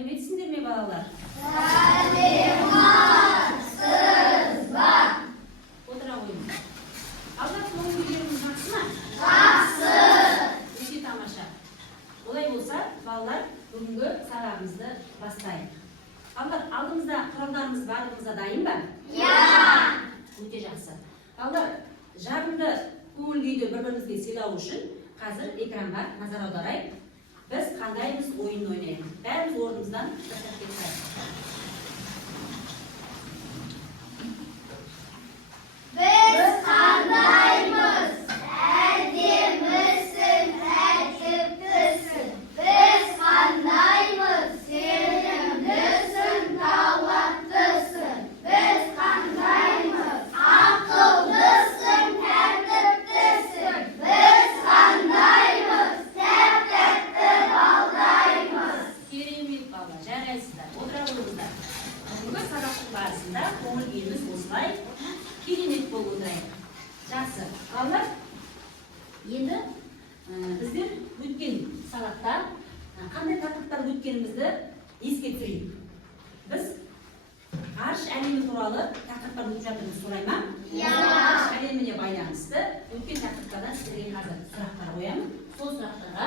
Сәлеметсіңдер ме балалар? Сәлеметсіз ба? Отыра қойыңыз. Алда көңіл күйлеріңіз жақсы ма? Жақсы. Өте тамаша. Олай болса, балалар, бүгінгі сабағымызды бастайық. Балалар, алдымызда құралдарымыз барлығымызда дайын ба? Иә. Өте жақсы. Балалар, жағымды көңіл күйді бір-бірімізге сыйлау үшін қазір экранға назар аударайық. Біз қандаймыз ойын ойнайық. Бәріміз орнымыздан жасап кетсек. Біз қандаймыз? Әдемісің, әдептісің. Біз қандаймыз? Сенімдісің, таланттысың. Біз қандаймыз? Ақылдысың, тәртіптісің. Біз қандаймыз? Тәп-тәтті балдаймыз. Керемет бала, жарайсыздар, отыра қойыңыздар. Бүгінгі сабақтың барысында көңіл күйіміз осылай керемет болып отырайық. Жақсы. Балалар, енді біздер өткен сабақта қандай тақырыптар өткенімізді еске түсірейік. Біз ғарыш әлемі туралы тақырыптар өтіп жатырмыз, солай ма? Иә. Ғарыш әлеміне байланысты өткен тақырыптардан сіздерге қазір сұрақтар қоямын. Сол сұрақтарға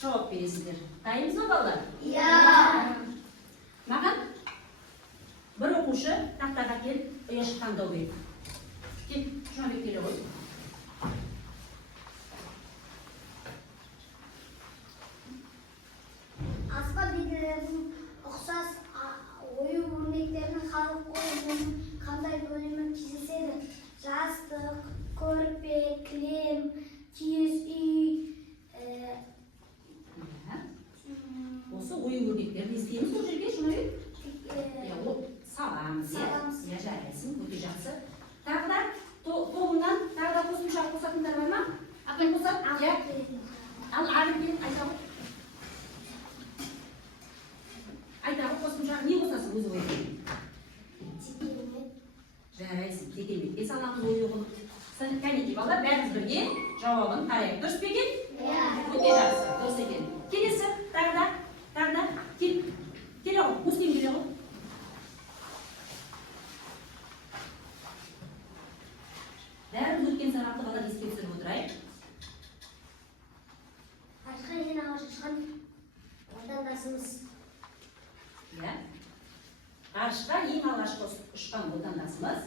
жауап бересіздер. Дайынбыз ба балалар? Иә. Маған бір оқушы тақтаға келіп ұяшық таңдау керек. Кел, Жұмабек келе ғой. Аспан бейнелерінің ұқсас ою өрнектерінің халық ойынының қандай бөлімі кездеседі? Жастық, көрпе, кілем, киіз үй. Осы ою өрнектерін естейміз бұл жерге, Жұмабек? Ол саламыз, иә, жарайсың, өте жақсы. Тағы да тобыңнан тағы да қосымша қосатындар бар ма? Апай қосат? Иә. Ал ағып келіп айта ғой. Айта ғой, қосымшаға не қосасың өзі ойын? Жарайсың, текеметке саламыз ою қылып. Кәнекей балалар, бәріміз бірге жауабын қарайық. Дұрыс па екен? Иә. Өте жақсы, дұрыс екен. Келесі, тағы да, келе ғой, Муслим келе ғой. Бәріміз өткен сабақты балалар еске түсіріп отырайық. Ғарышқа ең алғаш ұшқан отандасымыз. Иә. Ғарышқа ең алғашқы ұшқан отандасымыз.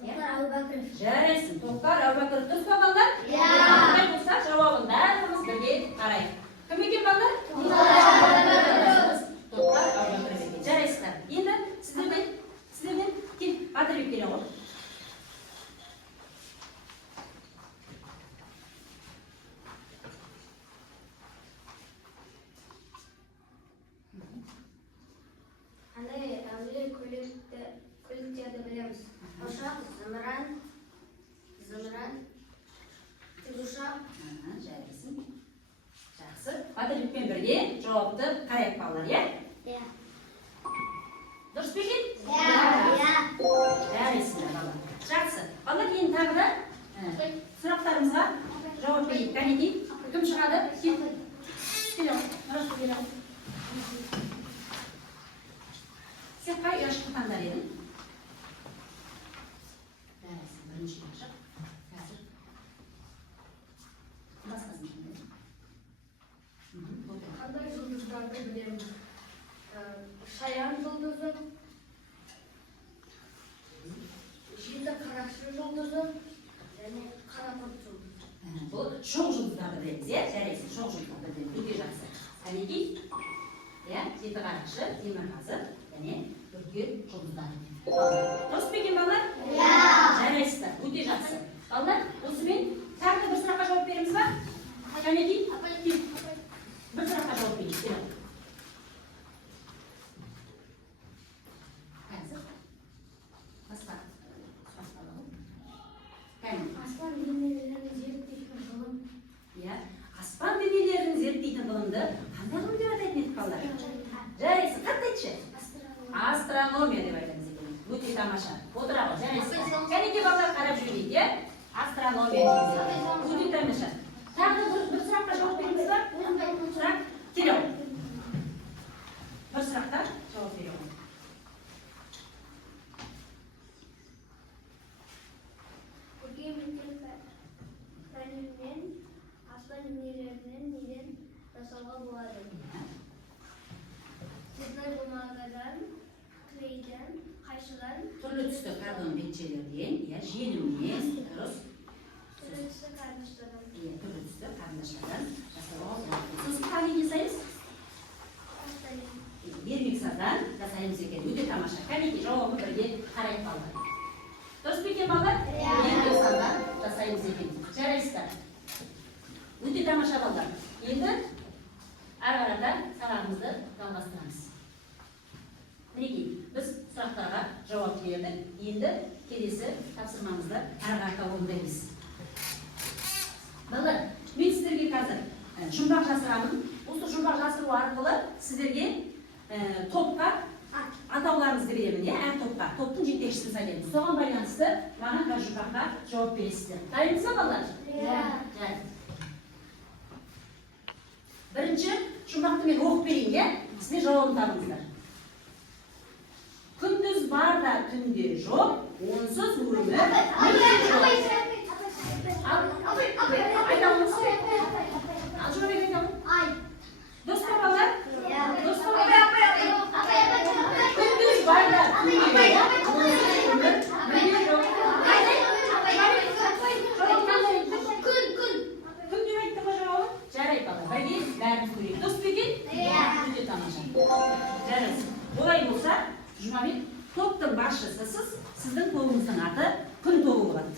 Тоқтар Әубәкіров. Жарайсың, Тоқтар Әубәкіров. Дұрыс па балалар? Иә. Олай болса, жауабын бәріміз бірге қарайық. Кім екен балалар? Тоқтар Әубәкіров. Тоқтар Әубәкіров екен. Жарайсыздар. Енді сіздерден кел, Батырбек келе ғой. Қандай әуе көліктерді білеміз? Ұшақ, зымыран, тікұшақ. Жарайсың. Жақсы. Батырбекпен бірге жауапты қарайық балалар, иә? Иә. Дұрыс па екен? Иә. Жарайсыңдар балалар. Жақсы. Балалар, енді тағы да сұрақтарымызға жауап берейік. Кәнекей, кім шығады? Келе ғой. Нұрашқа келе ғой. Сен қай ұяшықты таңдар едің? Жарайсың, бірінші ұяшық. Қазір. Басқасын таңдар. Қандай жұлдыздарды білеміз? Шаян жұлдызы, жеті қарақшы жұлдызы және қарақұрт жұлдызы. Бұл шоқ жұлдыздарды білеміз, иә? Жарайсың, шоқ жұлдыздарды білеміз. Өте жақсы. Кәнекей, иә, жеті қарақшы, темірқазы және үлкен жұлдыздар. Дұрыс па екен балалар? Иә. Жарайсыздар, өте жақсы. Балалар, осымен тағы да бір сұраққа жауап береміз ба? Кәнекей, бір сұраққа жауап берейік. Аспан бейнелерін зерттейтін ғылым. Иә, аспан денелерін зерттейтін ғылымды қандай ғылым деп атайтын едік балалар? Жарайсың, қатты айтшы. Астрономия деп айтамыз екен. Өте тамаша. Отыра ғой, жарайсың. Кәнекей балалар қарап жүрейік, иә? Астрономия дейміз. Өте тамаша. Тағы да бір сұраққа жауап береміз ба? Сұрақ жатқан бетчелерден, желімнен, дұрыс. Türkçe kardeşlerim. Түрлі түсті қарындаштардан жасауға болады. Сосын қане жасаймыз? Ермексаздан жасаймыз екен. Өте тамаша. Кәнеки жауабы бірге қарайып қалды. Дұрыс па екен балалар? Ермексаздан жасаймыз екен. Жарайсыздар. Өте тамаша балалар. Енді ары қарата сабағымызды жалғастырамыз. Мінекей, біз сұрақтарға жауап бердік. Енді келесі тапсырмамызды ары қарата орындаймыз. Балалар, мен сіздерге қазір жұмбақ жасырамын. Осы жұмбақ жасыру арқылы сіздерге топқа атауларыңызды беремін, әр топқа. Топтың жетекшісін сайлаймын. Соған байланысты маған бір жұмбаққа жауап бересіздер. Дайынсыз ба, балалар? Бірінші жұмбақты мен оқып берейін, сіздер жауабын табыңыздар. Күндіз бар да түнде жоқ, онсыз өмір Дос па балалар? Дос па балалар? Күндіз бар да түнде жоқ, онсыз өмір мүлде жоқ. Күн деп айтты ма жауабы? Жарайды балалар, бірге бәріміз көрейік. Дос па екен? Өте тамаша. Жарайсыз. Олай болса, Жұмабек, топтың басшысысыз, сіздің тобыңыздың аты күн тобы болады.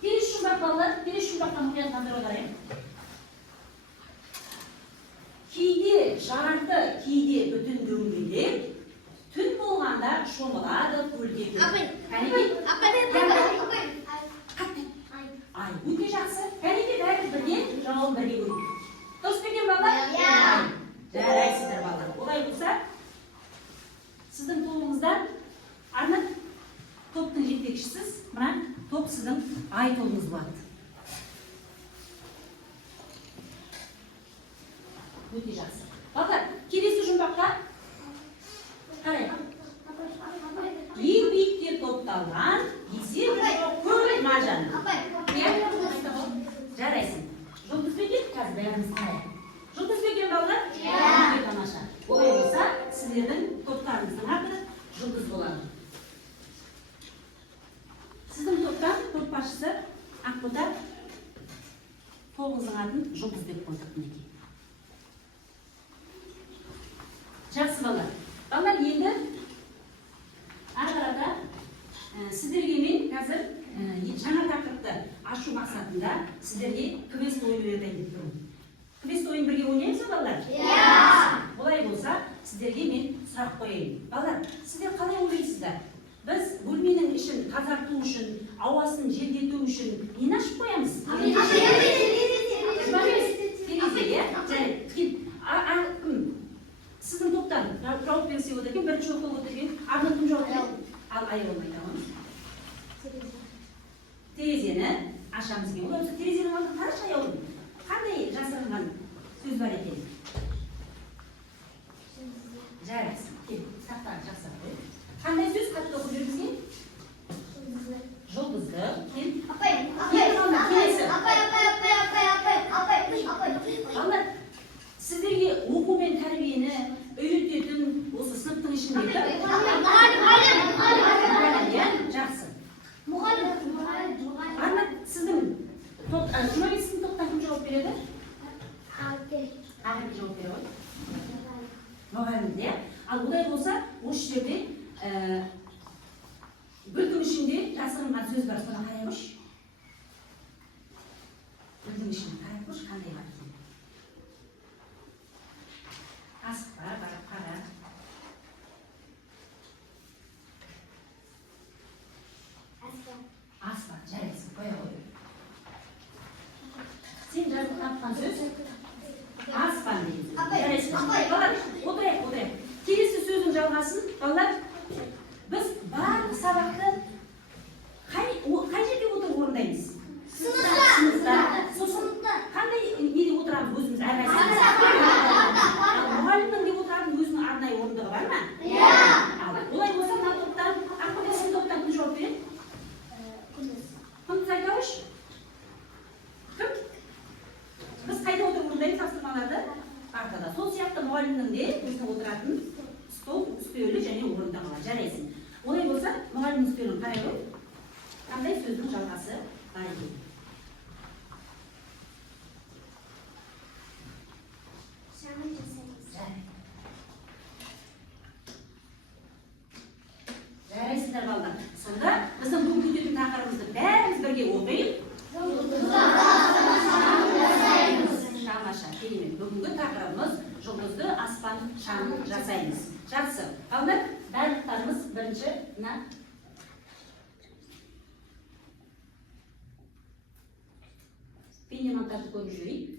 Келесі жұмбақ балалар, келесі жұмбаққа мұқият назар аударайық. Кейде жарты, кейде бүтін дөңгелек, түн болғанда шомылады көлге. Ай, өте жақсы. Кәнеке бәрі бірге, жауабын бірге көрейік. Дұрыс па екен балалар? Жарайсыздар балалар. Олай болса, сіздің тобыңыздан арнап топтың жетекшісіз, мына топ сіздің ай тобыңыз болады. Өте жақсы. Балалар, келесі жұмбаққа қарайық. Ең биікке топталған есеп жоқ көл маржан. Жарайсың. Жұлдыз ба екен? Қазір бәріміз қарайық. Жұлдыз ба екен балалар? Өте тамаша. Олай болса, сіздердің топтарыңыздың аты жұлдыз болады. Сіздің топтан топ басшысы Ақбота тобыңыздың атын жұлдыз деп қойдық мінекей. Жақсы балалар. Балалар, енді ары қарата сіздерге мен қазір жаңа тақырыпты ашу мақсатында сіздерге квест ойын берейін деп тұрмын. Квест ойын бірге ойнаймыз ба балалар? Олай болса, сіздерге мен сұрақ қояйын. Балалар, сіздер қалай ойлайсыздар? Біз бөлменің ішін тазарту үшін, ауасын желдету үшін нені ашып қоямыз? Сіздің топтан жауап берсе отырген, бірінші оқып отырген, ardından кім жауап береді? Ал ай болмайды, тамамыз. Терезені ашамыз екен. Олай болса, терезенің алдын қарашы аяулым. Қандай жасырынған сөз бар екен? Жарайсың. Кел, сақтарын жақсақ қой. Қандай сөз қатты оқып жүр бізге? Жұлдызды. Кел. Балалар, сіздерге оқу мен тәрбиені үйрететін осы сыныптың ішінде жақсы. Арнап сіздің Жұмабек сіздің топтан кім жауап береді? Ағып жауап береді ғой? Мұғалімде. Ал олай болса, осы жерде бүлдің ішінде жасырынған сөз бар, соны қарай қош. Бүлдің ішінде қарай қош, қандай бар екен? Асықпа, барып қара. Аспан, жарайсың, қоя қой. Сен жазып тапқан сөз? Аспан дейді. Жарайсың. Отырайық. Келесі сөздің жалғасын, балалар, біз барлық сабақты қай жерде отырып орындаймыз? Сыныпта. Сосын қандай неде отырамыз өзіміз әрқайсымыз? Мұғалімнің де отыратын өзінің арнайы орындығы бар ма? Олай болса, мына топтан, Ақбота сен топтан кім жауап береді? Кімді айта қойшы? Кім? Біз қайда отырып орындаймыз тапсырмаларды? Артада. Сол сияқты мұғалімнің де өзінің отыратын стол үстөлі және орында қалады. Жарайсың. Олай болса, мұғалім үстелін қарай қой. Қандай сөздің жалғасы бар екен? Шамын жасаймыз. Жарайсыздар балдар. Сонда біздің бүгінгі үйдегі тақырыбымызды бәріміз бірге оқиық. Тамаша, керемет. Бүгінгі тақырыбымыз жұлдызды аспан шамын жасаймыз. Жақсы. Балдар, барлықтарымыз бірінші мына бейнемонтажды көріп жүрейік.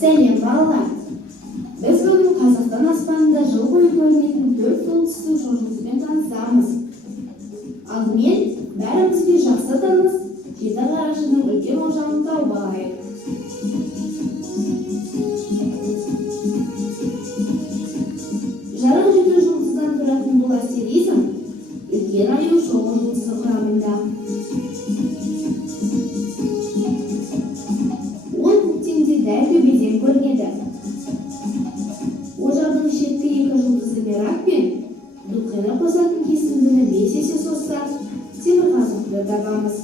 Сәлем балалар! Біз бүгін Қазақстан аспанында жыл бойы көрінетін 4 солтүстік шоқжұлдызбен танысамыз. Алдымен бәрімізге жақсы таныс жеті қарашының үлкен ошағын тауып алайық. Жарық жеті жұлдыздан тұратын бұл астеризм үлкен аю шоқжұлдызы құрамында. Дәл төбеден көрінеді. Ожардың шеткі екі жұлдызы Мерак пен Духені қосатын кесіндіні 5 есе созса, темірқазықты табамыз.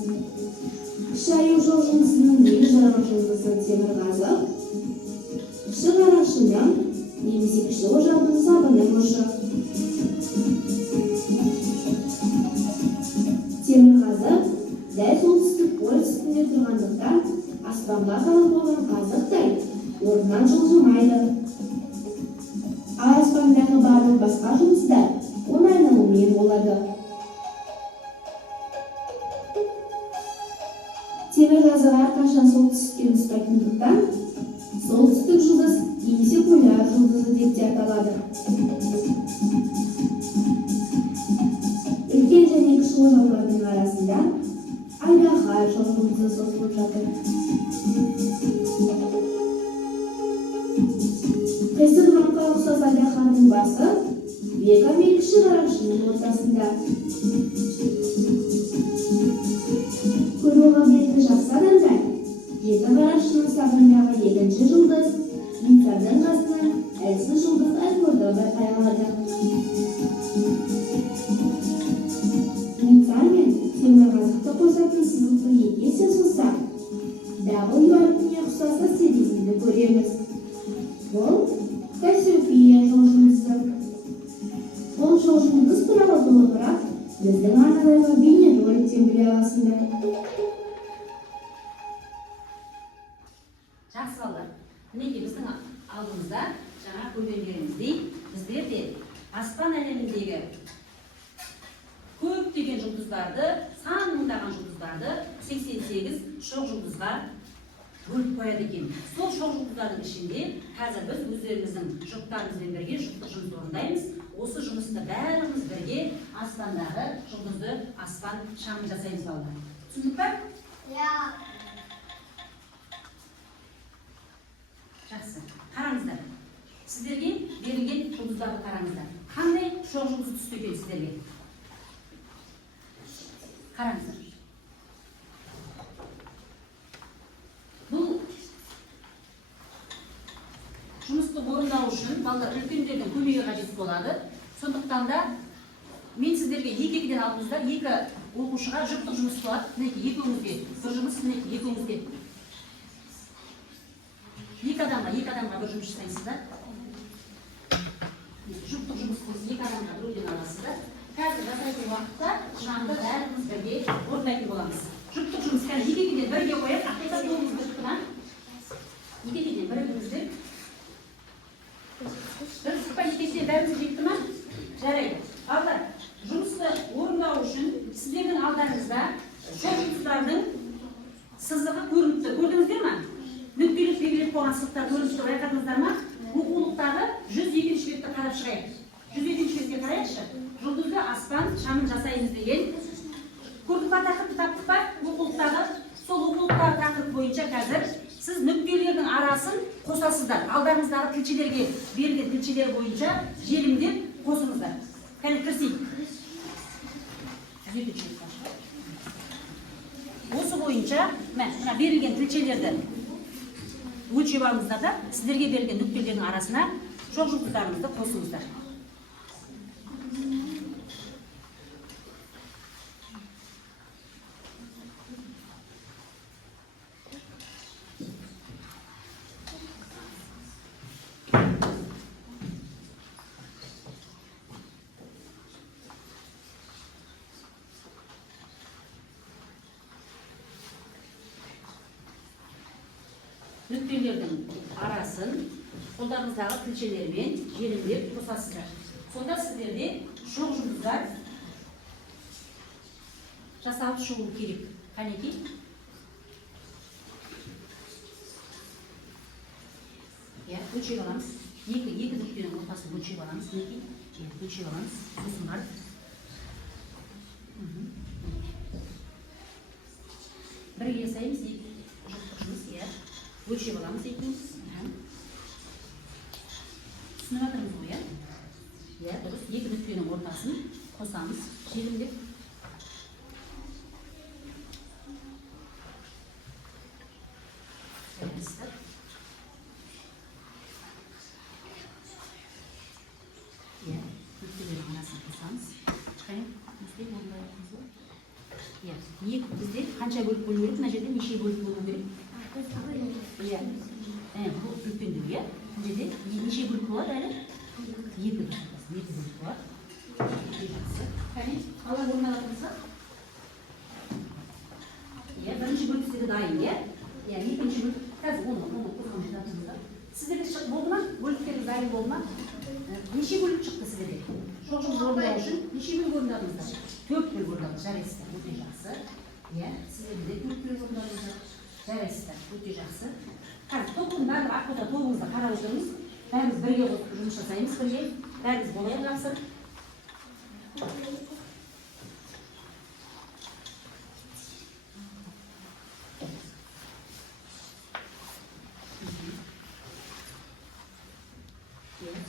Кіші аю шоқжұлдызының ең жарық жұлдызы темірқазық, кіші қарақшының немесе кіші ожардың сабының ұшы. Темірқазық дәл солтүстік полюс үстінде тұрғандықтан аспанға қалып қойған қазықтай орнынан жылжымайды. Ал аспандағы барлық басқа жұлдыздар оның айналуымен болады. Темірқазық әрқашан солтүстікке нұспайтындықтан солтүстік жұлдыз немесе поляр жұлдызы деп те аталады. Үлкен және кіші ожаулардың арасында Айдаһар шоқжұлдызы созылып жатыр. Қисық ромқа ұқсас Айдаһардың басы Вега мен кіші қарақшының ортасында. Көру қабілеті жақсы адамдар жеті қарақшының сабындағы екінші жұлдыз Мицардың қасынан әлсіз жұлдыз Альфорды байқай алады. Мицар мен темірқазықты қосатын сызықты екі есе созса, W әрпіне ұқсас астеризмді көреміз. Бұл Кассиопея шоқжұлдызы. Бұл шоқжұлдыз туралы толығырақ біздің арнадағы бейнероликтен біле аласыңдар. Жақсы балалар. Мінекей біздің алдымызда жаңа көргендеріміздей біздер де аспан әлеміндегі көптеген жұлдыздарды, сан мыңдаған жұлдыздарды 88 шоқ жұлдызға бөліп қояды екен. Сол шоқ жұлдыздардың ішінде қазір біз өздеріміздің жұптарымызбен бірге жұптық жұмыс орындаймыз. Осы жұмысты бәріміз бірге аспандағы жұлдызды аспан шамын жасаймыз балалар. Түсіндік пе? Жақсы. Қараңыздар. Сіздерге берілген жұлдыздарды қараңыздар. Қандай шоқ жұлдыз түсті екен сіздерге? Қараңыздар. Бұл жұмысты орындау үшін балалар үлкендердің көмегі қажет болады. Сондықтан да мен сіздерге екі-екіден алдыңыздар, екі оқушыға жұптық жұмыс болады. Мінекей екеуіңізге бір жұмыс, мінекей екеуіңізге. Екі адамға бір жұмыс жасайсыздар. Жұптық жұмыс болсын, екі адамға біреуден аласыздар. Қазір жасайтын уақытта шамды бәріміз бірге орындайтын боламыз. Жұптық жұмыс қазір екі-екіден бірге қояйық. Ақиқат жолымызды шықты ма? Екі-екіден бірімізді. Бір шықпай екі-екіден бәріміз жетті ма? Жарайды. Балалар, жұмысты орындау үшін сіздердің алдарыңызда шоқ жұлдыздардың сызығы көрініпті. Көрдіңіздер ма? Нүктелік белгілеп қойған сызықтар көрініпті. Байқадыңыздар ма? Оқулықтағы 102-ші бетті қарап шығайық. 102-ші бетке қарайықшы. Жұлдызды аспан шамын жасаймыз деген. Көрдік па, тақырыпты таптық па? Оқулықтағы сол арасын қосасыздар. Алдарыңыздағы тілшелерге берілген тілшелер бойынша желімдеп қосыңыздар. Кәне кірсейік. Осы бойынша мына берілген тілшелерді өлшеп алыңыздар да сіздерге берілген нүктелердің арасына шоқ жұлдыздарыңызды қосыңыздар. Нүктелердің арасын қолдарыңыздағы тілшелермен желімдеп қосасыздар. Сонда сіздерде шоқ жұлдыздар жасалып шығу керек. Қанекей? Өлшеп аламыз. Екі нүктенің ортасын өлшеп аламыз. Өлшеп аламыз. Сосын барып. Бірге жасаймыз. Өлшеп аламыз екеуміз. Түсініп жатырмыз ғой, дұрыс. Екі нүктенің ортасын қосамыз, желімдеп. Нүктелердің арасын қосамыз. Бізде қанша бөлік болу керек? Мына жерде неше бөлік болу керек? Бұл үлкендігі, бұл жерде неше бөлік болады әлі? Екі бөлік болады. Кәне, қалай орналатыңызға? Бірінші бөлік сіздерге дайын, екінші бөлік, қазір оны қосқан жатырмызда. Сіздерге шығып болды ма? Бөліктеріңіз дайын болды ма? Неше бөлік шықты сіздерге? Шоқ жұлдыз орындау үшін неше бөлік орындадыңыздар? 4 бөлік орындадыңыз, жарайсыздар, өте жақсы. Сіздерде 4 бөлік орындадыңыздар. Жарайсыздар, өте жақсы. Қазір топтың барлық ақбота тобыңызды қарап отырмыз. Бәріміз бірге жұмыс жасаймыз, бірге. Бәріміз болайық жақсы.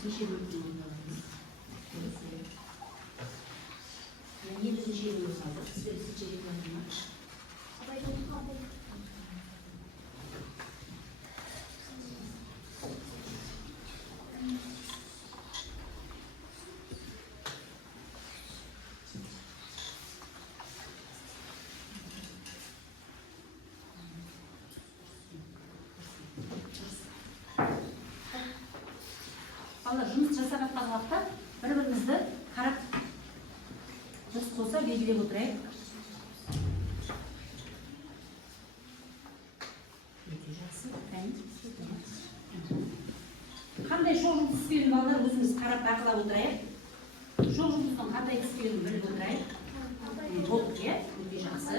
Неше бөліктен орындалыңыз? Енді неше бөлік қалды? Сіздер сізчеге көрдіңіз? Жұмыс жасағатқан уақытта бір-бірімізді қарап дұрыс болса белгілеп отырайық. Қандай шоқ жұлдыз түскенін балалар өзіміз қарап бақылап отырайық. Шоқ жұлдыздың қандай түскенін біліп отырайық. Болды, өте жақсы.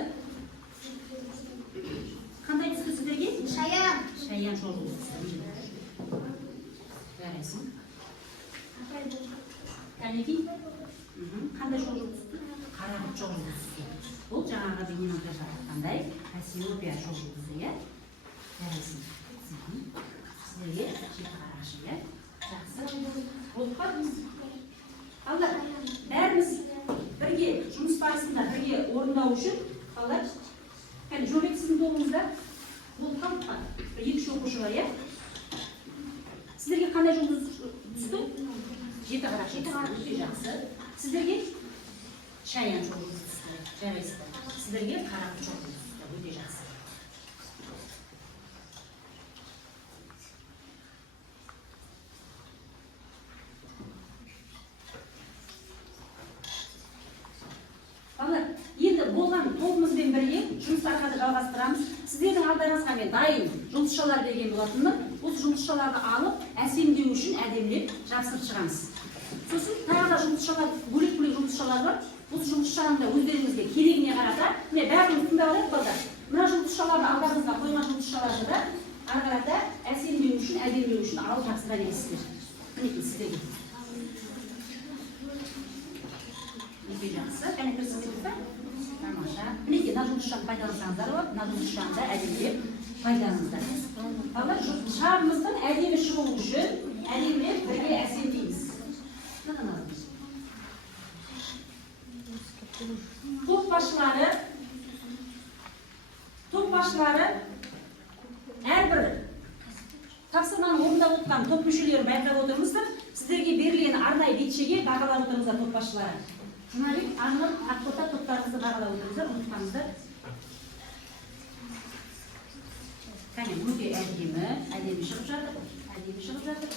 Қандай түсті сіздерге? Шаян. Шаян шоқ жұлдыз. Жарайсың. Кәнекей? Қандай шоқ жұлдыз түсті? Қарақұт шоқ жұлдыз түсті. Бұл жаңағы бейненің жатқандай Кассиопея шоқ жұлдызы, жарайсың. Сіздерге жеті қарақшы, жақсы. Болып қалдыңыз. Балалар, бәріміз бірге жұмыс барысында бірге орындау үшін, балалар, жолек сіздің тобыңызда болып қалып па? Екі оқушы бар, Сіздерге қандай жұлдыз түсті? Жеті қарақшы, өте жақсы. Сіздерге шаян шоқ жұлдыз түсті, жарайсыздар. Сіздерге қарақұт шоқ жұлдыз түсті, өте жақсы. Енді болған тобымызбен бірге жұмыстарға жалғастырамыз. Сіздердің алдарыңызға мен дайын жұлдызшалар берген болатынмын. Осы жұлдызшаларды алып, әсемдеу үшін әдемілеп жабыстырып шығамыз. Сосын тағы да жұлдызшалар, бөлек-бөлек жұлдызшалар бар. Осы жұлдызшаларды өздеріңізге керегіне қарата, міне бәрін тыңдап алайық балдар. Мына жұлдызшаларды алдарыңызға қойған жұлдызшаларды да ары қарата әсемдеу үшін, әдемілеу үшін алып жабыстыра бересіздер. Мінекей сіздерге. Өте жақсы, кәне кірісіңіздер. Тамаша. Мінекей, мына жұлдызшаны пайдалансаңыздар болады, мына жұлдызшаны да әдемілеп пайдаңызда. Балалар, шамымыздың әдемі шығуы үшін әдемілеп бірге әсемдейміз. Топ басшылары әрбір тапсырманы орындап отқан топ мүшелерін байқап отырмыздар. Сіздерге берілген арнайы бетшеге бағалап отырмыздар топ басшылары. Жұмабек, Анар, Ақбота топтарыңызды бағалап отырмыздар, ұмытпаңыздар. Кәне, өте әдемі шығып жатыр.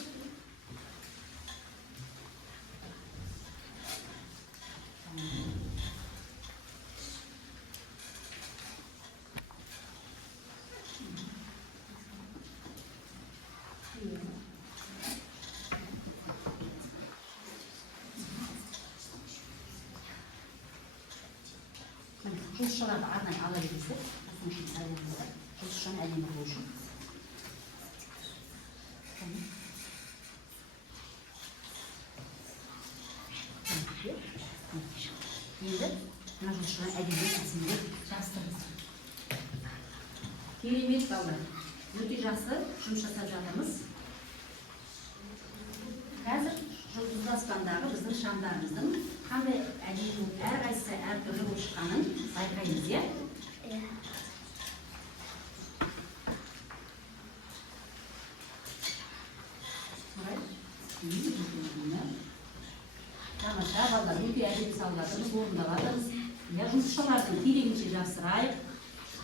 Жұмысшыларды арнайы ала беріңіздер. Жұмысшыны әдемі болу үшін. Енді мына жұмысшыны әдемі әсемдеп жабыстырыңыз. Керемет балалар. Өте жақсы жұмыс жасап жатырмыз. Қазір жұлдызды аспандағы біздің шамдарымыздың қандай әдемі болып, әрқайсысы әртүрлі болып шыққанын байқаймыз, иә? Тамаша балалар, өте әдемі салып орындап жатырмыз. Жұмысшылардың керегінше жапсырайық,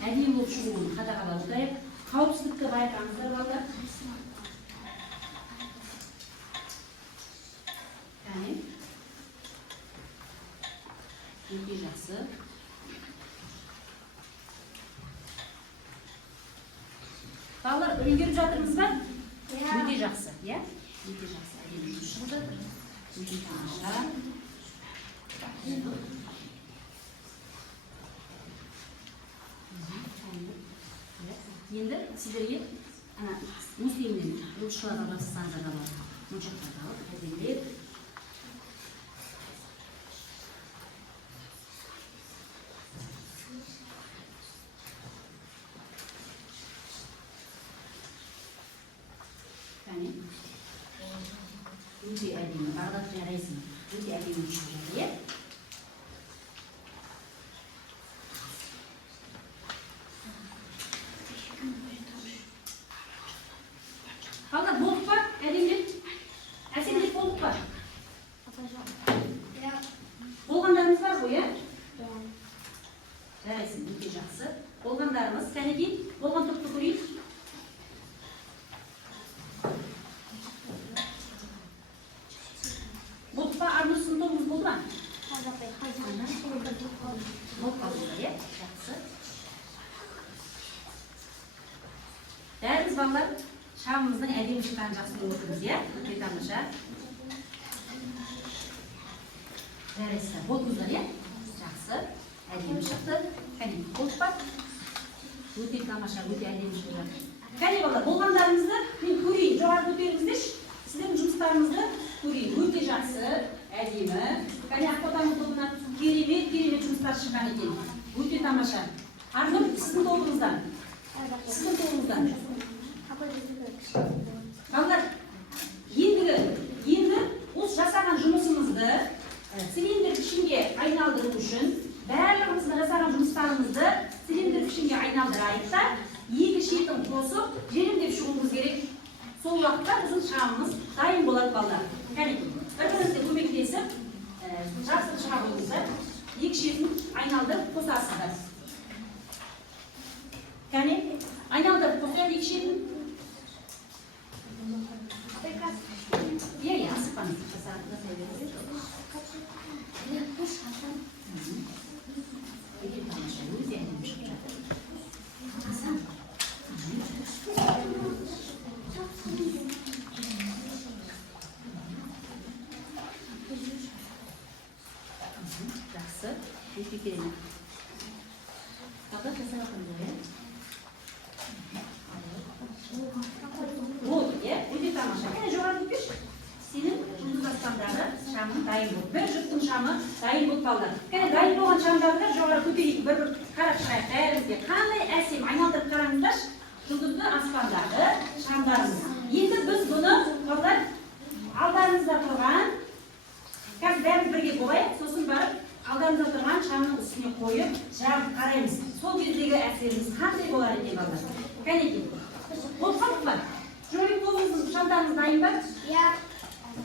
әдемі болып шығуын қадағалап отырайық. Қауіпсіздікті байқаңыздар балалар. Өте жақсы. Балалар, үлгеріп жатырмыз ба? Өте жақсы, иә? Өте жақсы. Әдемі жұмыс шығып жатыр. Өте тамаша. Енді сіздерге музеймен жұмысшыларға бастаңыздар балалар. Моншақтарды алып, әдемілеп. Өте әдемі, Бағдат жарайсың. Өте әдемі шығып жатыр, иә? Балалар, болдық па? Әдемілеп? Әсемдеп болдық па? Болғандарымыз бар ғой, иә? Жарайсың, өте жақсы. Болғандарымыз, кәнекей, болған топты көрейік. Болдық па? Арнұсын тобымыз болды ма? Болып қалдыңдар, иә? Жақсы. Бәріміз балалар шамымыздың әдемі шыққанын жақсы көріп отырмыз, иә? Өте тамаша. Жарайсыздар, болдыңыздар, иә? Жақсы. Әдемі шықты. Кәне, болдық па? Өте тамаша, өте әдемі шығып жатыр. Кәне балалар, болғандарыңызды мен көрейін, жоғары көтеріңіздерші. Сіздердің жұмыстарыңызды көрейін. Өте жақсы, әдемі. Кәне, Ақботаның тобына керемет жұмыстар шыққан екен. Өте тамаша. Арнұр, сіздің тобыңыздан. Балалар, енді осы жасаған жұмысымызды цилиндр пішінге айналдыру үшін барлығымыздың жасаған жұмыстарымызды цилиндр пішінге айналдырайық та екі шетін қосып желімдеп шығуымыз керек. Сол уақытта біздің шамымыз дайын болады балалар. Кәне, бір-біріңізге көмектесіп жабыстырып шыға қойыңыздар. Екі шетін айналдырып қосасыздар. Кәне, айналдырып қосайық екі шетін. Иә, асықпаңыз. Жасай беріңіздер. Өте тамаша, өте әдемі шығып жатыр. Жақсы, өте керемет. Бағдат жасай жатырмыз, иә? Болды, иә? Өте тамаша. Кәне, жоғары көтерші. Сенің жұлдыз аспандағы шамың дайын болды. Бір жұттың шамы дайын болып қалды. Кәне, дайын болған шамдарды жоғары көтерейік. Бір қарап шығайық бәрімізге. Қандай әсем, айналдырып қараңыздаршы. жұлдызды аспандағы шамдарымыз. Енді біз бұны балалар алдарыңызда тұрған, қазір бәріміз бірге болайық, сосын барып алдарыңызда тұрған шамның үстіне қойып, жағып қараймыз. Сол кездегі әсеріміз қандай болар екен балалар? Кәнекей. Болып қалдық па? Жорик тобыңыздың шамдарыңыз дайын ба? Иә.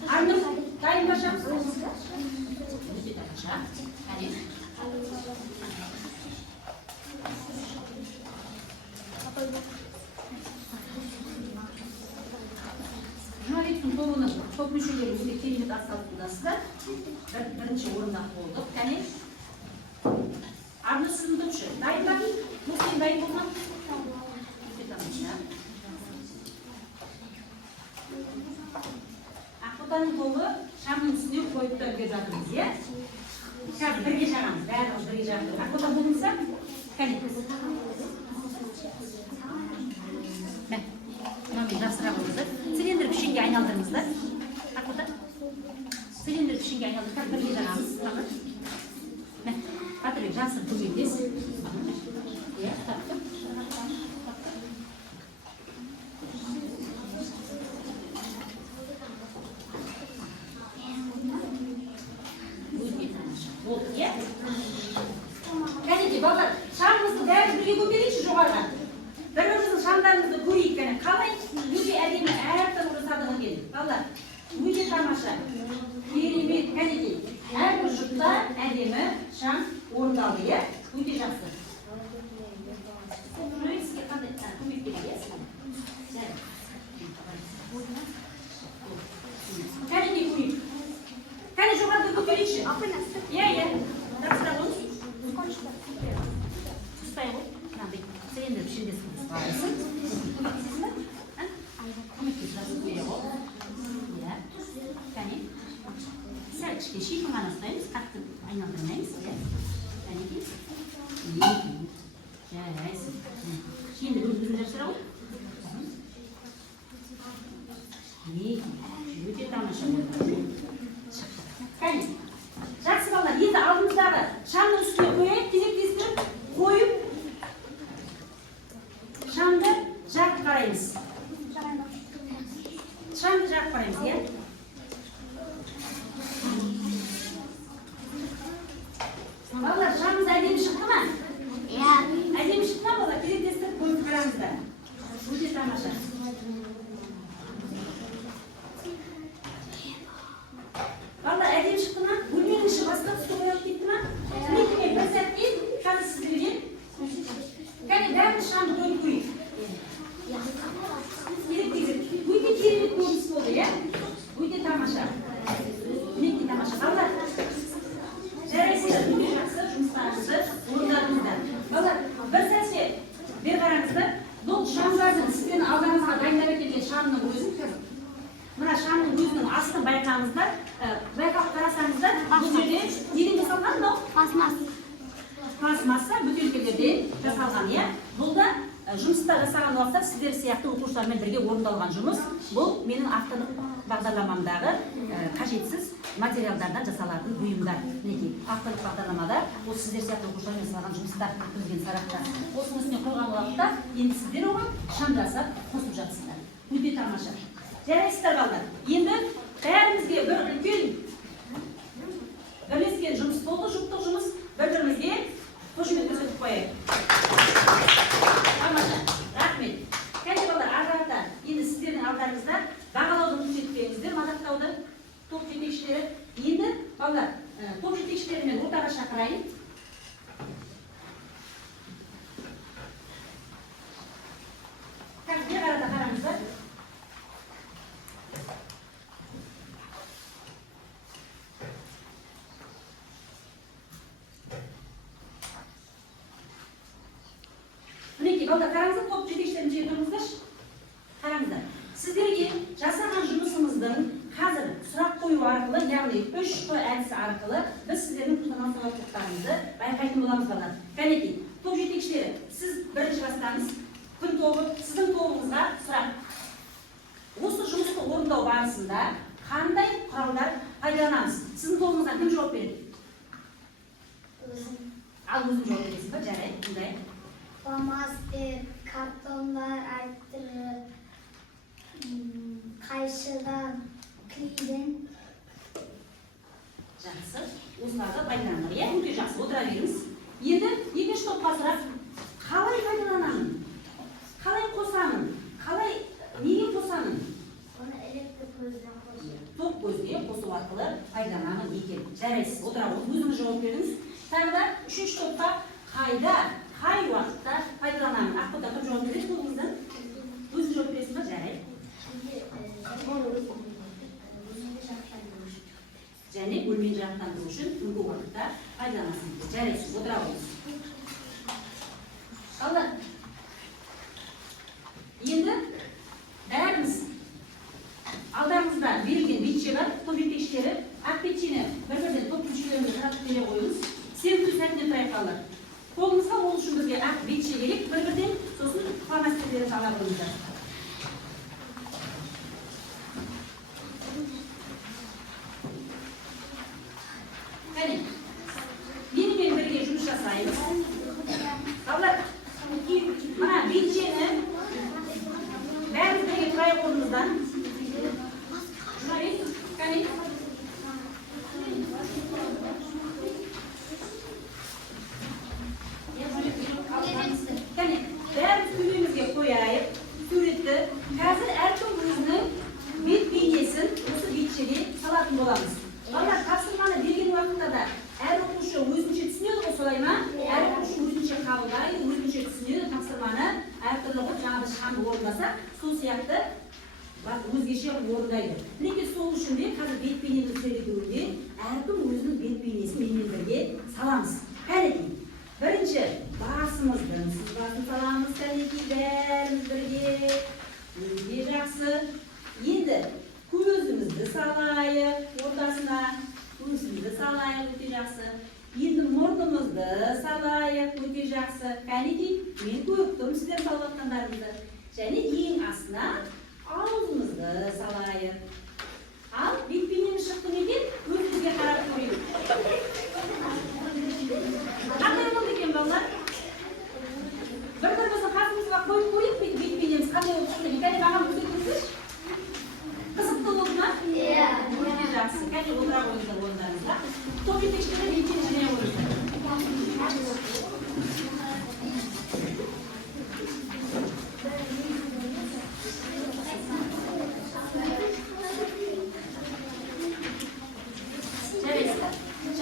Арнұр, дайын ба шам? Кәне. Журналистің тобының топ мүшелері өте керемет атсалысудасыздар. Бірінші орында болдық. Кәне. Арнұр сіздің топшы. Дайын ба? Мұхтен дайын болма? Ақботаның тобы шамның үстіне қойып та үлгеріп жатырмыз, иә? Қазір бірге жағамыз, бәріміз бірге жағамыз. Ақбота болыңызса? Кәне. Мынамен жақсырақ болыңыздар. Цилиндр пішінге айналдырыңыздар. Ақбота. Цилиндр пішінге айналдырып, бірге жағамыз. Батырбек, жасыр көмектес. Иә, таптым. Болды, иә? Кәнекей, балдар, шамымызды бәрі бірге көтерейікші жоғарыға. Біріміздің шамдарымызды көрейік, кәне. Қалай өте әдемі әртүрлі жасадық екен. Балдар, өте тамаша. Керемет, кәнекей. Әрбір жұпта әдемі шам орындалды, иә? Өте жақсы. Сізге қандай көмек керек, иә? Кәнекей көрейік. Кәне жоғарыда көтерейікші. Иә. Жақсырақ болыңыз. Ұстай ғой. Цилиндр пішіндес қылысың. Көмектес жазып қоя ғой. Иә. Кәне. Сәл ішке шейін ғана ұстаймыз. Қатты айналдырмаймыз. Кәнекей. Жарайсың. Шейінді өздіріп жақсырақ ғой. Өте тамаша болды. Кәне. Жақсы балалар, енді алдымыздағы шамның үстіне қойайық, кезектестіріп қойып, шамды жағып қараймыз. Шамды жағып қараймыз, иә? Балалар, шамымыз әдемі шықты ма? Иә. Әдемі шықты ма балалар? Кезектестіріп қойып қараңыздар. Өте тамаша. Балалар, әдемі шықты ма? Бөлменің іші басқа түсті қойып кетті ма? Мінекей, бір сәтке қазір сіздерге кәне бәріміз шамды қойып қойып. Өте керемет көрініс болды, иә? Өте тамаша. Мінекей тамаша. Балалар, жарайсыздар, өте жақсы жұмыстарыңызды орындадыңыздар. Балалар, бір сәтше бер қараңыздар. Бұл шамдардың сіздердің алдарыңызға дайындап әкелген шамның өзін мына шамның өзінің астын байқаңыздар. Байқап қарасаңыздар, бұл жерде неден жасалған мынау? Пластмасса бөтелкелерден жасалған, иә? Бұл да жұмыста жасаған уақытта сіздер сияқты оқушылармен бірге орындалған жұмыс. Бұл менің автоның бағдарламамдағы қажетсіз материалдардан жасалатын бұйымдар. Мінекей, автолық бағдарламада ол сіздер сияқты оқушылармен жасалған жұмыстар өткізген сарапта. Осының үстіне қойған уақытта енді сіздер оған шам жасап қосып жатсыздар. Өте тамаша. Жарайсыздар балдар. Енді бәрімізге бір үлкен бірлескен жұмыс болды, жұптық жұмыс. Бір-бірімізге қошемет көрсетіп қояйық. Тамаша. Рахмет. Кәне балдар, ағарда енді сіздердің алдарыңызда бағалауды көрсетпеңіздер, мадақтауды топ жетекшілері. Енді балдар, топ жетекшілерімен ортаға шақырайын. Қазір арада қараңыздар. Мінекей, балдар, қараңыздар, топ жетекшілерін жерге тұрыңыздаршы. Қараңыздар. Сіздерге жасаған жұмысымыздың қазір сұрақ қою арқылы, яғни 3П әдісі арқылы біз сіздердің тұтынушылықтарыңызды байқайтын боламыз балдар. Кәнекей, топ жетекшілері, сіз бірінші бастаңыз. Күн тобы, сіздің тобыңызға сұрақ. Осы жұмысты орындау барысында қандай құралдар пайдаланамыз? Сіздің тобыңызға кім жауап береді? Ал өзім жауап бересің ба? Жарайды, бұндай. Фломастер, kartonlar arttırır. Kayışıdan, kliden. Жақсы. Осыларды пайдаланып, иә, өте жақсы. Отыра беріңіз. Енді екінші топқа сұрақ, қалай пайдаланамын? Қалай қосамын? Қалай неге қосамын? Onu elektrik көзіне қосып. Тоқ көзге қосу арқылы пайдаланамын екен. Жарайсыз. Отыра өзіңіз жауап беріңіз. Тағы да үшінші топқа қайда, қай уақытта пайдаланамын? Ақбота кім жауап береді қолыңыздан? Өзің жауап бересің ба? Жарайды. Және бөлмені жарықтандыру үшін түнгі уақытта пайдаланасың. Жарайсыз, отыра қойыңыз. Алда. Енді бәріміз алдарыңызда берілген бетше бар, топ жетекшілері. Ақ бетшені бір-бірден топ мүшелеріне таратып бере қойыңыз. Серпін сәтіне тайқалар. Қолыңызға ол үшін бізге ақ бетше керек, бір-бірден сосын фломастерді ала қойыңыздар. Кәне, менімен бірге жұмыс жасаймыз. Балалар, мына бетшені бәріміз бірге тұрайық орнымыздан. Кәне. Кәне, бәріміз төбемізге қояйық, суретті. Қазір әркім өзінің бет бейнесін осы бетшеге салатын боламыз. Балалар, тапсырманы берген уақытта да әр оқушы өзінше түсінеді ғой, солай ма? Әр оқушы өзінше қабылдайды, өзінше түсінеді тапсырманы. Әртүрлі қылып жаңағы шаңды орындаса, сол сияқты өзгеше орындайды. Мінекей сол үшін де қазір бет бейнені сөйлетуінде әркім өзінің бет бейнесін менімен бірге саламыз. Кәнекей, бірінші басымыздың сызбасын саламыз, кәнекей, бәріміз бірге. Өте жақсы. Енді көзімізді салайық, ортасына көзімізді салайық, өте жақсы. Енді мұрнымызды салайық, өте жақсы. Кәнекей, мен көріп тұрмын сіздер салып жатқандарыңызды. Және ең астына аузымызды салайық. Ал бет-бейнеміз шықты екен, көзімізге қарап қойып. Қандай болды екен балалар? Бір-біріміздің қасымызға қойып қойып, бет-бейнеміз қандай болып шықты екен? Кәне маған көрсетіңізші? Қызықты болды ма? Иә. Өте жақсы. Кәне отыра қойыңыздар орындарыңызға. Топ жетекшілері бетшені жинай қойыңыздар.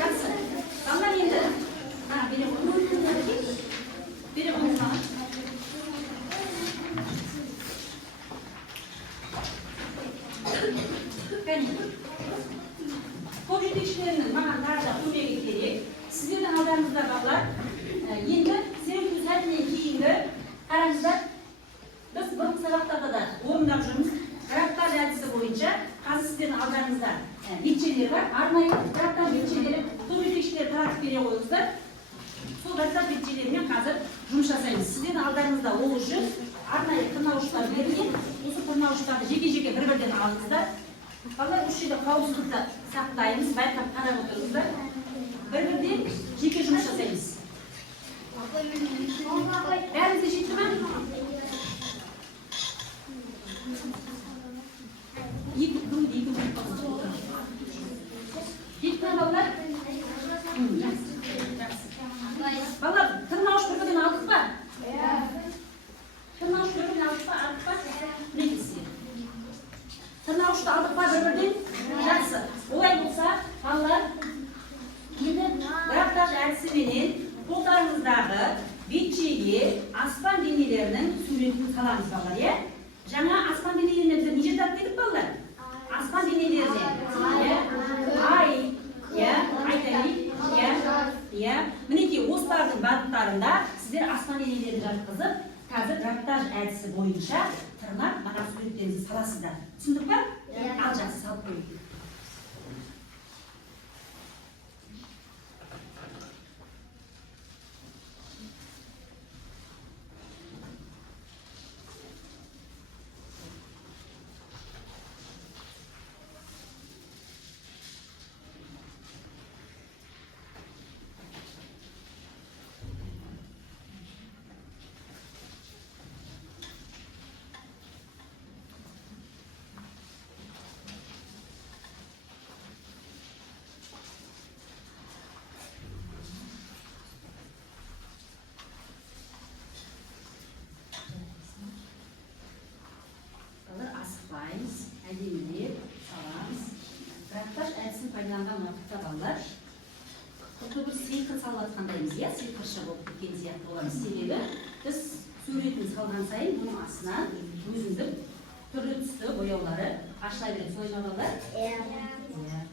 Жақсы. Балалар енді. Бере қойыңыз. Бере қойыңыз маған. Топ жетекшілерінің маған тағы да көмегі керек. Сіздердің алдарыңызда балалар, енді серпу сәтінен кейінгі қараңыздар, біз бұрынғы сабақтарда да орындап жүрміз. Графтаж әдісі бойынша қазір сіздердің алдарыңызда бетшелер бар. Арнайы графтаж бетшелері топ жетекшілері таратып бере қойыңыздар. Сол графтаж бетшелерімен қазір жұмыс жасаймыз. Сіздердің алдарыңызда ол үшін арнайы тырнауыштар берілген. Осы тырнауыштарды жеке-жеке бір-бірден алыңыздар. Балалар, осы жерде қауіпсіздікті сақтаймыз, байқап қарап отырыңыздар. Бір-бірден жеке жұмыс жасаймыз. Бәрімізде жетті ме? Жетті ме балалар? Балалар, тырнауыш бір-бірден алдық па? Тырнауыш бір-бірден алдық па? Тырнауышты алдық па бір-бірден? Жақсы. Олай болса, балалар, енді графтаж әдісіменен қолдарыңыздағы бетшеге аспан денелерінің суретін саламыз балалар, иә? Жаңа аспан денелеріне біздер не жатады дедік балалар? Аспан денелеріне. Ай, иә, айтайын, иә. Мінекей осылардың бағыттарында сіздер аспан денелерін жатқызып, қазір графтаж әдісі бойынша тырнап маған суреттеріңізді саласыздар. Түсіндік па? Ал жақсы, салып қойып. балалар. Құтты бір сиқыр салып жатқандаймыз, иә, сиқыршы болып кеткен сияқты боламыз. Себебі біз суретін салған сайын бұның астына өзіндік түрлі түсті бояулары ашыла береді. Солай ма балалар? Иә.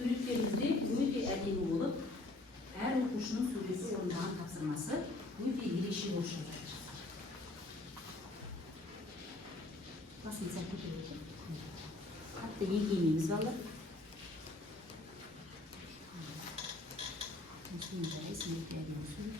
Суреттерімізде өте әдемі болып, әр оқушының суресі орындаған тапсырмасы өте ерекше болып шығып жатыр. Басын сәл көтерейік. Қатты еңкеймейміз балалар. Осымен жарайсың, өте әдемі сурет.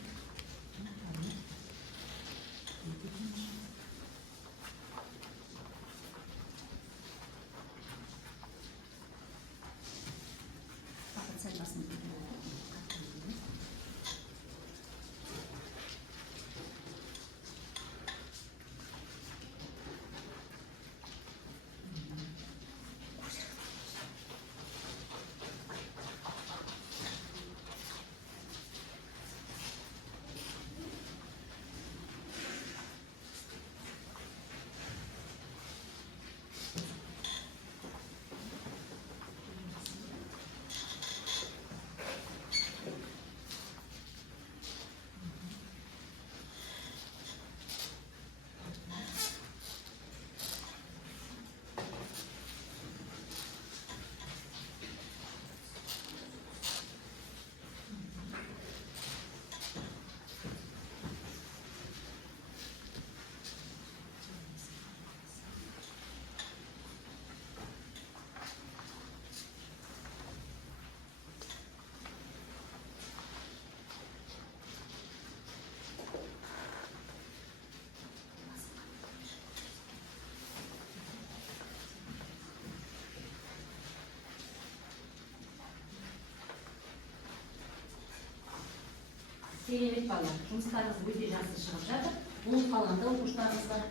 Керемет балалар, жұмыстарыңыз өте жақсы шығып жатыр. Бұл қалғанда оқушыларымыз бар.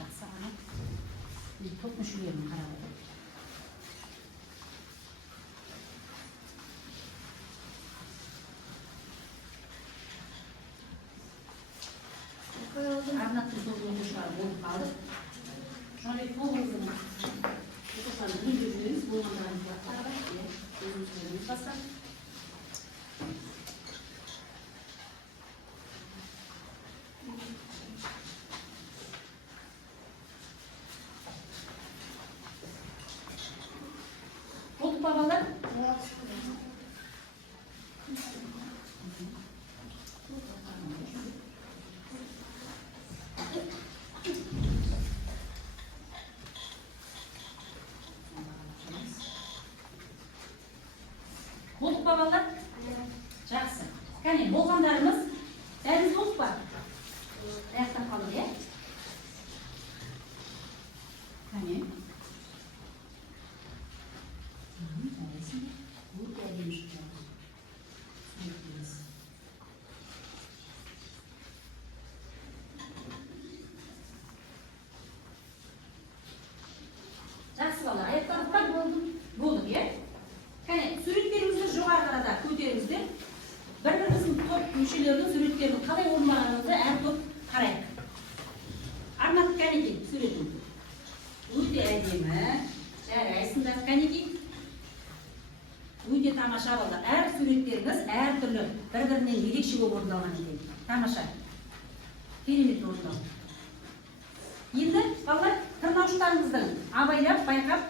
Жақсы ғана. Топ мүшелерін қарап отыр. Арнақты топ оқушылар болып қалды. Жаңағы қолыңыздың оқушыларын үйде жүрмеңіз, болғандарын құлақтары бар. Өзіміздеріміз басқа. Oldu babalar? Oldu babalar? Жақсы. Кәне, болғандарымыз дәріміз болып бар. Аяқта қалды, е? Кәне. Жақсы бала, аяқтанып па? Болдық, е? Кәне, суреттерімізді жоғарғарада көтеріңіздер. Бір-біріміздің топ мүшелерінің суреттерін қалай орындағанымызды әр топ қарайық. Арнат кәнеки суретін. Өте әдемі. Жарайсыңдар кәнеки. Өте тамаша балдар. Әр суреттеріңіз әртүрлі, бір-бірінен ерекше болып орындалған екен. Тамаша. Керемет орындалды. Енді балдар тырнауыштарыңыздың абайлап, байқап,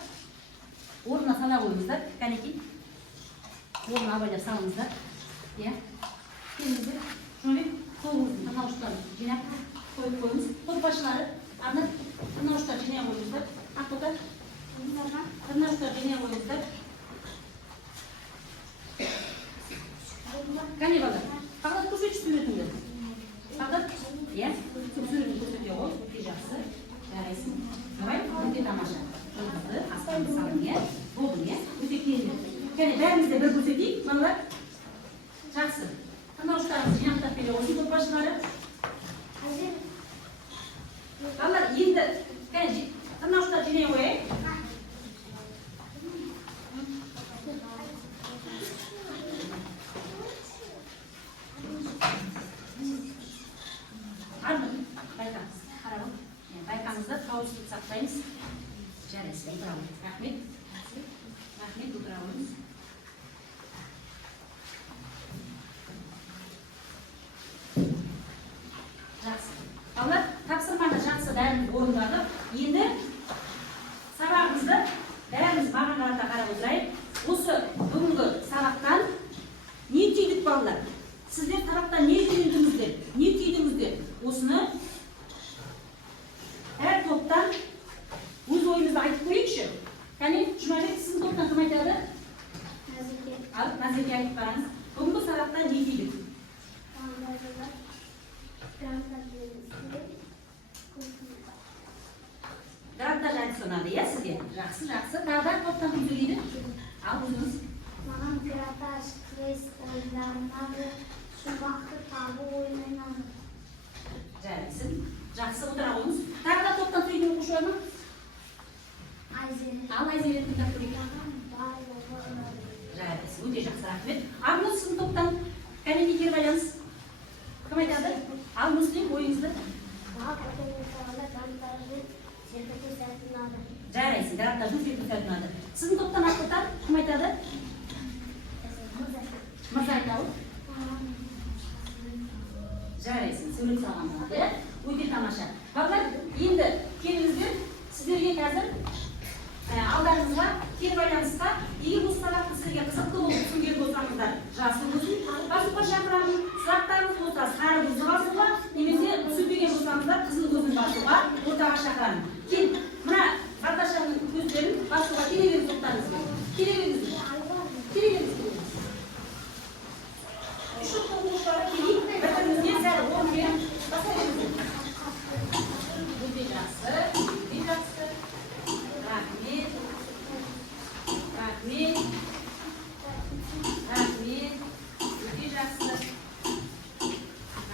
орнына сала қойыңыздар. Кәнекей. Орнына абайлап салыңыздар. Иә. Келіңіздер. Жұмабек, қолыңыздың тырнауыштарын жинап қойып қойыңыз. Қолбасшылары арнап тырнауыштар жинай қойыңыздар. Ақтота. Тырнауыштар жинай қойыңыздар. Кәне балдар. Бағдат көрсетші суретіңді. Бағдат. Иә. Суретіңді көрсете ғой. Өте жақсы. Жарайсың. Давай, өте тамаша. Жұлдызды, аспанды салың, иә. Болдың, иә. Өте керемет. Кәне бәрімізде бір көрсетейік, балалар. Жақсы. Тырнауыштарыңызды жинақтап бере қойсын қолбасшылары. Балалар, енді кәне тырнауыштар жинай қойайық. Армын, байқаңыз. Қарабын. Байқаңызды қауіпсіздік сақтаймыз. Жарайсыз, отыра қойыңыз. Рахмет. Рахмет, отыра қойыңыз. Жақсы. Балалар, тапсырманы жақсы бәріміз орындадық. Енді сабағымызды бәріміз маған қарата қарап отырайық. Осы бүгінгі сабақтан не түйдік балалар? Сіздер сабақтан не түйдіңіздер? Не түйдіңіздер? Осыны әр топтан өз ойымызды айтып көрейікші. Кәне, Жұмабек, сіздің топтан кім айтады? Ал, Назеке айтып қараңыз. Бүгінгі сабақтан не түйдік? Гранттар әдісі ұнады, иә сізге? Жақсы, жақсы. Тағы топтан кім сөйлейді? Ал, өзіңіз. Маған пиротаж, крест ойындарынады, жұмбақты табу ойынынады. Жарайсың. Жақсы, отыра қойыңыз. Тағы да топтан сөйлейтін оқушыларның? Айзелі. Ал, Айзелі тыңдап көрейік. Маған бай ойынады. Жарайсың, өте жақсы, рахмет. Арнұр, сіздің топтан кәнеге кері байланыс. Кім айтады? Ал, Мүслим, ойыңызды. Жарайсың, гранттардың сөйтіп сәтінады. Сіздің топтан Ақтота кім айтады? Мырза айтады. Жарайсың, сөйлеп салған болады, иә? Өте тамаша. Балалар, енді келіңіздер, сіздерге қазір алдарыңызға кері байланысқа, егер осы сабақты сіздерге қызықты болып түсінген болсаңыздар, жазып болсын. Басуға шақырамын, сұрақтарыңыз болса, сары көзді басуға, немесе түсінбеген болсаңыздар, қызыл көзді басуға, ортаға шақырамын. Кел, мына Бардашаның көздерін басуға келе беріңіз тоқтарыңызбен. Келе беріңіз. Келе беріңіз. Үш оқушыларға келейік, бір-біріңізге сәл орын беріп баса беріңіз. Өте жақсы, өте жақсы. Рахмет. Рахмет. Рахмет. Өте жақсы.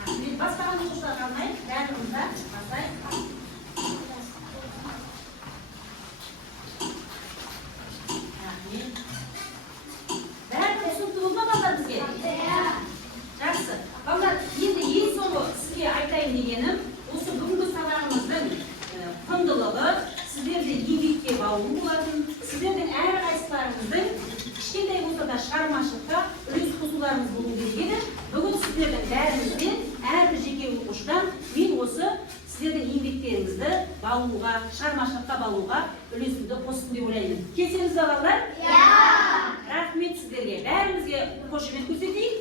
Рахмет. Бастаған оқушылар қалмайық, бәрімізді басайық. Бәрі түсінікті болды ма балалар бізге? Жақсы. Балалар, енді ең соңғы сізге айтайын дегенім, осы бүгінгі сабағымыздың құндылығы сіздерде еңбекке баулу болатын, сіздердің әрқайсыларыңыздың кішкентай болса да шығармашылыққа үлес қосуларыңыз болу керек еді. Бүгін сіздердің бәріңізден, әрбір жеке оқушыдан мен осы сіздердің еңбектеріңізді баулуға, шығармашылыққа баулуға үлесімді қостым деп ойлаймын. Келсеңіз бе балалар? Иә! Рахмет сіздерге. Бәрімізге қошемет көрсетейік.